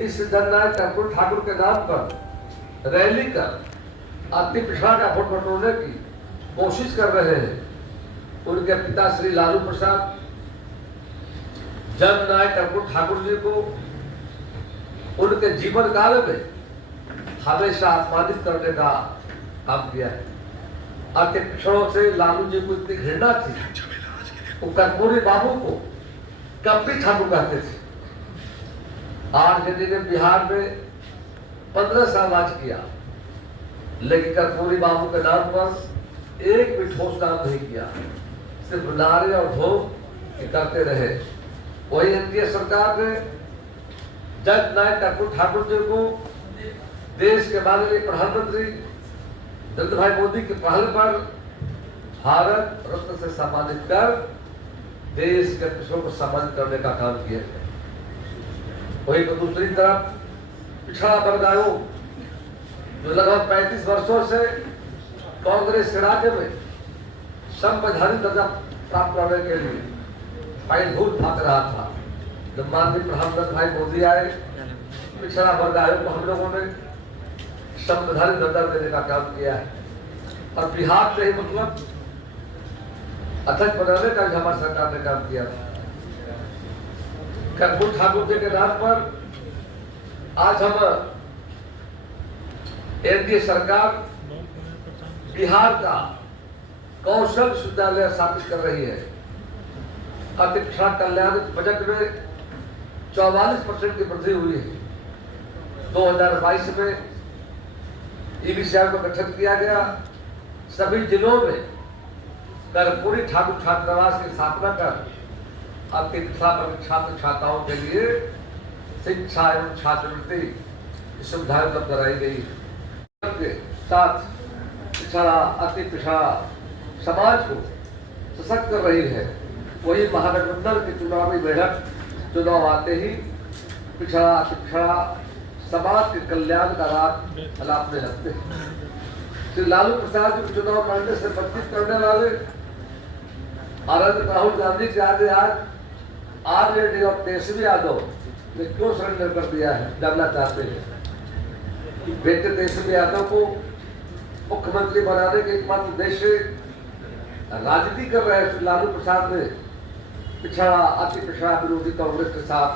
इस जननायक कर्पूर ठाकुर के नाम पर रैली कर अति पिछड़ा का वोट बटोरने की कोशिश कर रहे हैं। उनके पिता श्री लालू प्रसाद जननायक कर्पूर ठाकुर जी को उनके जीवन काल में हमेशा अपमानित करने का काम किया है। अति पिछड़ों से लालू जी को इतनी घृणा थी, वो कर्पूरी बाबू को कपटी ठाकुर कहते थे। आरजेडी ने बिहार में 15 साल राज किया, लेकिन कर्पूरी बाबू के नाम पर एक भी ठोस काम नहीं किया, सिर्फ नारे और भोग करते रहे। वही एनडीए सरकार ने जननायक कर्पूर ठाकुर जी को देश के माननीय प्रधानमंत्री नरेंद्र भाई मोदी के पहल पर भारत रत्न से सम्मानित कर देश के पिछड़ों को सम्मानित करने का काम किया है। वही तो दूसरी तरफ पिछड़ा वर्ग आयोग जो लगभग 35 वर्षों से कांग्रेस के राज्य में संवैधानिक दर्जा प्राप्त करने के लिए फाइल भूल भाग रहा था, जब माननीय प्रधानमंत्री भाई मोदी आए, पिछड़ा वर्ग आयोग को हम लोगों ने संवैधानिक दर्जा देने का काम किया है। और बिहार से ही मतलब अध्यक्ष बनाने का भी हमारी सरकार ने काम किया था। कर्पूर ठाकुर जी के नाम पर आज हम एनडीए सरकार बिहार का कौशल विश्वविद्यालय स्थापित कर रही है। अति पिछड़ा कल्याण बजट में 44% की वृद्धि हुई है। 2022 में ईबीसीआई को गठन किया गया। सभी जिलों में कर्पूरी ठाकुर छात्रावास की स्थापना कर अति पिछड़ा छात्र छात्राओं के लिए शिक्षा एवं छात्रवृत्ति सुविधाएं उपलब्ध कराई गई के साथ पिछड़ा अति पिछड़ा समाज को सशक्त कर रही है। वही महागठबंधन की चुनावी बैठक चुनाव आते ही पिछड़ा अति पिछड़ा समाज के कल्याण का राग अलापने लगते हैं। श्री लालू प्रसाद जी चुनाव लड़ने से वंचित करने वाले राहुल गांधी के आगे आज आरजेडी और तेजस्वी यादव ने क्यों सरेंडर कर दिया है, जानना चाहते हैं। बेटे तेजस्वी यादव को मुख्यमंत्री बनाने के एकमात्र उद्देश्य राजनीति कर रहे श्री लालू प्रसाद ने पिछड़ा अति पिछड़ा विरोधी कांग्रेस के साथ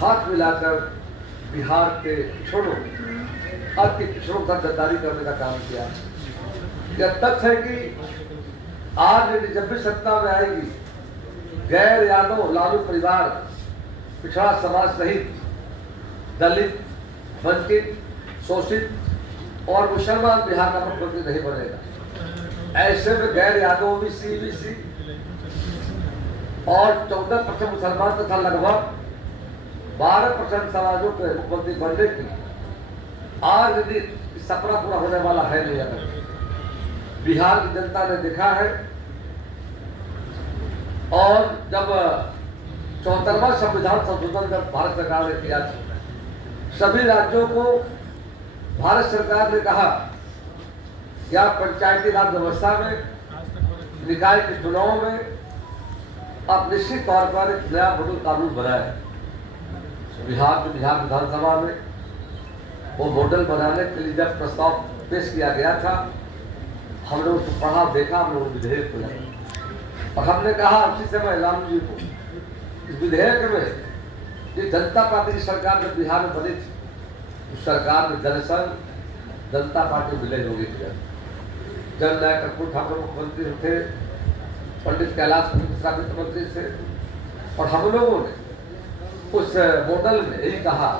हाथ मिलाकर बिहार के पिछड़ों अति पिछड़ों का गद्दारी करने का काम किया। यह तथ्य है कि आज जब भी सत्ता में आएगी, गैर यादव लालू परिवार पिछड़ा समाज सहित दलित, वंचित, शोषित और मुसलमान बिहार का मुख्यमंत्री नहीं बनेगा। ऐसे में गैर यादव ओबीसी और 14% मुसलमान तथा लगभग 12% समाजों के मुख्यमंत्री बनने की आज यदि सपना पूरा होने वाला है नहीं। अगर बिहार की जनता ने देखा है और जब 74वां संविधान संशोधन जब भारत सरकार ने किया, सभी राज्यों को भारत सरकार ने कहा कि आप पंचायती राज व्यवस्था में निकाय के चुनाव में आप निश्चित तौर पर एक नया मॉडल कानून बनाए। बिहार विधानसभा में वो मॉडल बनाने के लिए जब प्रस्ताव पेश किया गया था, हमने उसको पढ़ा, देखा, हमने उस विधेयक को और हमने कहा उसी समय लालू जी को, इस विधेयक में ये जनता पार्टी की सरकार जब बिहार में बनी थी, उस सरकार में दरअसल जनता पार्टी विलय हो गई थी। जननायक कर्पूर ठाकुर मुख्यमंत्री थे, पंडित कैलाश मिश्रा वित्त मंत्री थे, और हम लोगों ने उस मॉडल में यही कहा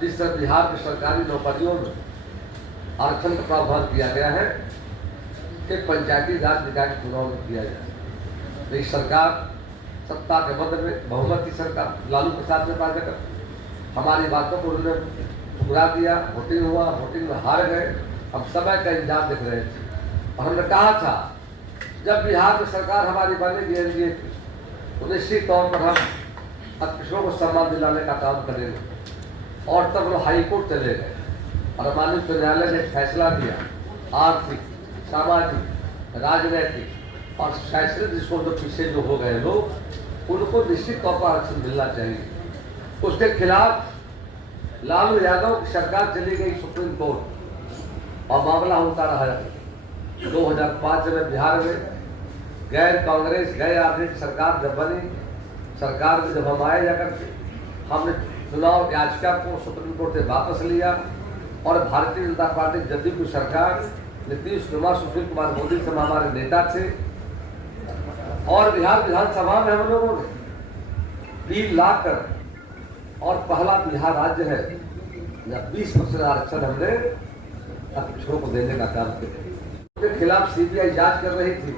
जिस तरह बिहार के सरकारी नौकरियों में आरक्षण का प्रावधान किया गया है कि पंचायती राज निकाय के चुनाव में किया जाए। तो सरकार सत्ता के मध्य में बहुमत की सरकार लालू प्रसाद ने पाया कर हमारी बातों को उन्होंने ठुकरा दिया। वोटिंग हुआ, वोटिंग में हार गए। हम समय का इंतजार देख रहे थे और हमने कहा था जब बिहार में सरकार हमारी बनेगी एनडीए की, तो निश्चित तौर पर हम पिछड़ों को सम्मान दिलाने का काम करेंगे। और तब लोग हाई कोर्ट चले गए और माननीय उच्च न्यायालय ने फैसला दिया, आर्थिक, सामाजिक, राजनीतिक और शैक्षणिक दृष्टिकोण से पीछे जो हो गए लोग, उनको निश्चित तौर पर आरक्षण मिलना चाहिए। उसके खिलाफ लालू यादव की सरकार चली गई सुप्रीम कोर्ट और मामला होता रहा। 2005 में बिहार में गैर कांग्रेस गैर आरजेडी सरकार जब बनी, सरकार में जब हम आए जाकर के हमने चुनाव याचिका को सुप्रीम कोर्ट से वापस लिया और भारतीय जनता पार्टी जदयू की सरकार नीतीश कुमार सुशील कुमार मोदी से हमारे नेता थे और बिहार विधानसभा में हम लोगों ने बिल लाकर और पहला बिहार राज्य है 20% आरक्षण हमने पिछड़ों को देने का काम किया। उनके खिलाफ सीबीआई जांच कर रही थी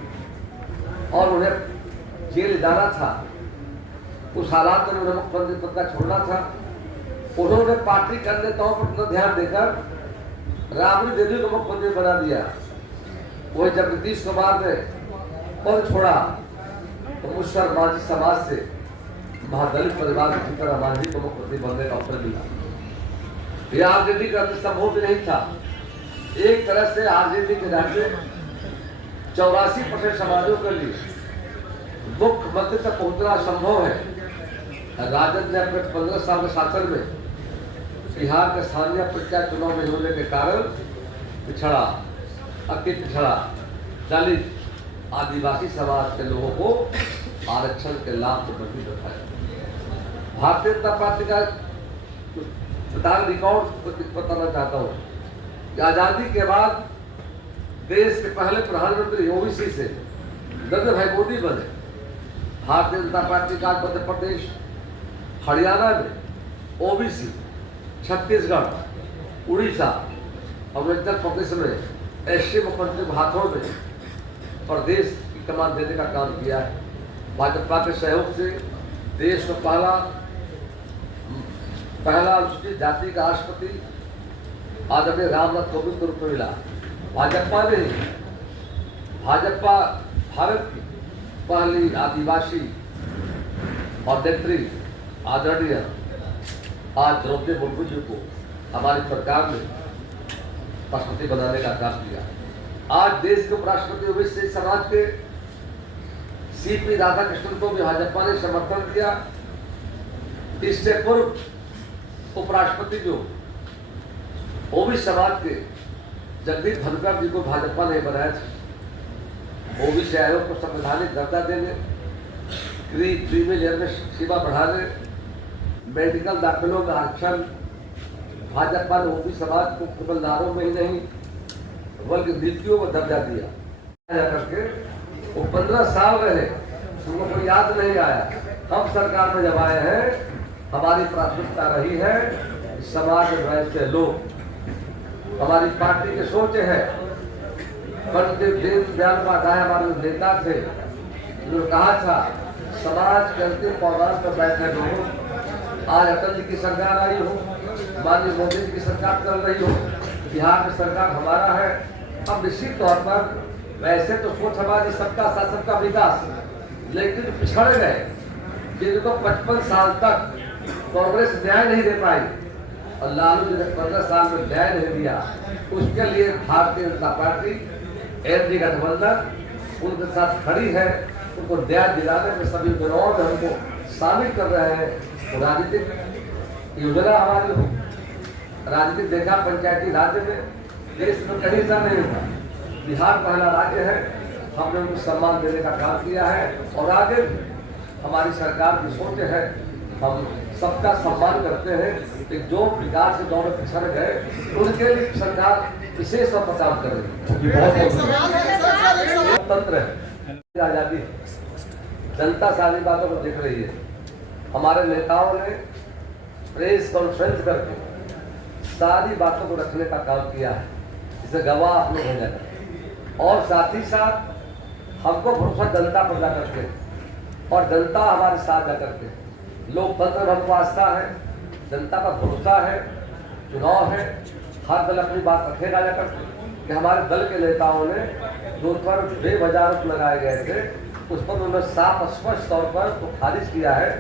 और उन्हें जेल जाना था। उस हालात में उन्हें मुख्यमंत्री पद का छोड़ना था। उन्होंने पार्टी के अन्य नेताओं पर ध्यान देकर राबड़ी देवी को मुख्यमंत्री बना दिया। वही जब नीतीश कुमार ने पद छोड़ा तो मुसहर मांझी समाज से महादलित परिवार की जीतन मांझी को मुख्यमंत्री बनने का अवसर मिला। यह आरजेडी का संभव भी नहीं था। एक तरह से आरजेडी के रहते 84% समाजों के लिए मुख्यमंत्री तक पहुंचना संभव है। राजद ने अपने 15 साल के शासन में बिहार के स्थानीय पंचायत चुनाव में होने के कारण पिछड़ा, अति पिछड़ा, दलित, आदिवासी समाज के लोगों को आरक्षण के लाभ से वंचित रखाया। भारतीय जनता पार्टी का रिकॉर्ड बताना चाहता हूँ कि आजादी के बाद देश के पहले प्रधानमंत्री ओबीसी से नरेंद्र भाई मोदी बने। भारतीय जनता पार्टी का मध्य प्रदेश, हरियाणा में ओबीसी, छत्तीसगढ़, उड़ीसा और उत्तर प्रदेश में एससी मुख्यमंत्री के हाथों में प्रदेश की कमान देने का काम किया है। भाजपा के सहयोग से देश को पहला अनुसूचित जाति का राष्ट्रपति आदरणीय रामनाथ कोविंद को रूप में मिला। भाजपा ने भारत की पहली आदिवासी और नेत्री आदरणीय आज द्रौपदी मुर्मू जी को हमारी सरकार ने राष्ट्रपति बनाने का काम किया। आज देश के उपराष्ट्रपति ओबीसी समाज के सीपी राधाकृष्णन को भी भाजपा ने समर्थन दिया। इससे पूर्व उपराष्ट्रपति जो ओबीसी समाज के जगदीप धनखड़ जी को भाजपा ने बनाया था। ओबीसी आयोग को संवैधानिक दर्जा देने, क्रीमी लेयर में सेवा बढ़ाने, मेडिकल दाखिलों में आरक्षण, भाजपा ने ओबीसी समाज को केवल नारों में ही नहीं बल्कि नीतियों को दर्जा दिया करके वो 15 साल रहे, उनको कोई याद नहीं आया। हम सरकार में जब आए हैं हमारी प्राथमिकता रही है समाज में रहते लोग। हमारी पार्टी के सोच है, पंडित दीनदयाल उपाध्याय हमारे नेता थे, जो कहा था समाज के अंतिम पौधान पर बैठे लोग। आज अटल जी की सरकार आई हो, माननीय मोदी जी की सरकार चल रही हो, बिहार में सरकार हमारा है। अब निश्चित तौर पर वैसे तो सोच हमारी सबका साथ सबका विकास, लेकिन पिछड़ गए जिनको 55 साल तक कांग्रेस न्याय नहीं दे पाई और लालू जी ने 15 साल में न्याय नहीं दिया। उसके लिए भारतीय जनता पार्टी एनडीए गठबंधन उनके साथ खड़ी है। उनको न्याय दिलाने में सभी चुनावों में हमको शामिल कर रहे हैं। तो राजनीतिक योजना हमारी हो, राजनीतिक देखा पंचायती राज्य में देश में कहीं ऐसा नहीं होगा। बिहार पहला राज्य है, हमने उनको सम्मान देने का काम किया है और आगे हमारी सरकार की सोच है हम सबका सम्मान करते हैं कि जो विकास के दौर में पिछड़ गए उनके लिए सरकार विशेष तौर पर काम कर रही है। तंत्र है, आजादी, जनता सारी बातों को देख रही है। हमारे नेताओं ने प्रेस कॉन्फ्रेंस करके सारी बातों को रखने का काम किया है, जिसे गवाह आप लोग हैं। और साथ ही साथ हमको भरोसा जनता पर जा करके और जनता हमारे साथ जा करके लोकतंत्र हमको आस्था है, जनता का भरोसा है, चुनाव है, हर दल अपनी बात रखेगा जाकर कि हमारे दल के नेताओं ने जो पर बेवजह आरोप लगाए गए थे उस पर उन्होंने साफ स्पष्ट तौर पर तो खारिज किया है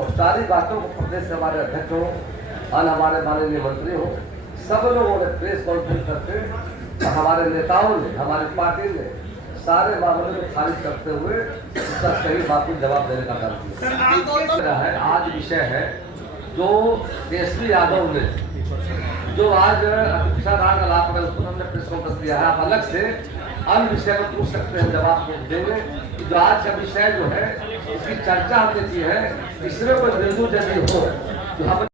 और सारी बातों को प्रदेश से हमारे अध्यक्ष हो और हमारे माननीय मंत्री हो, सब लोगों ने प्रेस कॉन्फ्रेंस करके हमारे नेताओं ने, हमारी पार्टी ने सारे मामलों को खारिज करते हुए उसका सही बात को जवाब देने का काम किया है। आज विषय है जो तेजस्वी यादव ने जो आज अमित शाह राग अलाप हमने प्रेस कॉन्फ्रेंस दिया है, आप अलग से अन्य विषय पर पूछ सकते हैं, जवाब देंगे। जो आज का विषय जो है इसकी चर्चा हमने की है, इसमें कोई बिंदु यदि हो तो हम